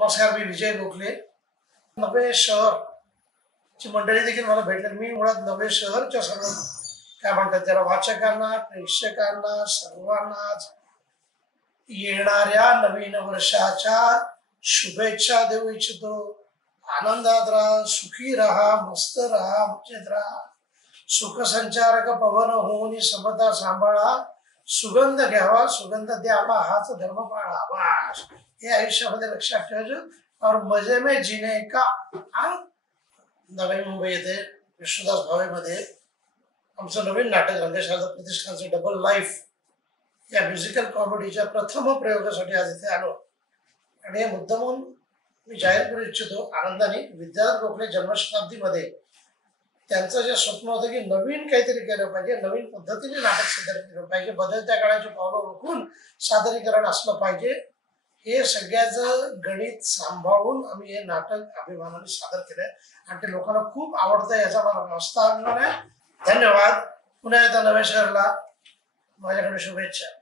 नमस्कार, मी विजय गोखले. नवे शहर ची मंडळी देखील मला भेटले. मी मुळात नवे शहरच्या सर्व काय म्हणतात त्याला वाचकांना, प्रेक्षकांना, सर्वांनाच येणाऱ्या नवीन वर्षाच्या शुभेच्छा देऊ इच्छितो. आनंदात राहा, सुखी राहा, मस्त राहा, मजेत राहा. सुखसंचारक पवन होऊन समता सांभाळा, सुगंध घ्यावा, सुगंध द्यावा, हाच धर्म पाळावा. हे आयुष्यामध्ये लक्षात ठेवायचं. और मजे में जीने का. नवी मुंबई येथे विष्णुदास भावेमध्ये आमचं नवीन नाटक रंगशाला प्रतिष्ठानचं डबल लाईफ या म्युझिकल कॉमेडीच्या प्रथम प्रयोगासाठी आज इथे आलो. आणि हे मुद्दामून मी जाहीर करू इच्छितो आनंदाने. विद्याधर गोखले जन्मशताब्दीमध्ये त्यांचं जे स्वप्न होतं की नवीन काहीतरी केलं पाहिजे, नवीन पद्धतीने नाटक सादर केलं पाहिजे, बदलत्या काळाची पावलं ओळखून सादरीकरण असलं पाहिजे, हे सगळ्याचं गणित सांभाळून आम्ही हे नाटक अभिमानाने सादर केलंय आणि ते लोकांना खूप आवडतं, याचा मला प्रस्ताव आहे. धन्यवाद. पुन्हा एकदा नव्या शहराला माझ्याकडे शुभेच्छा.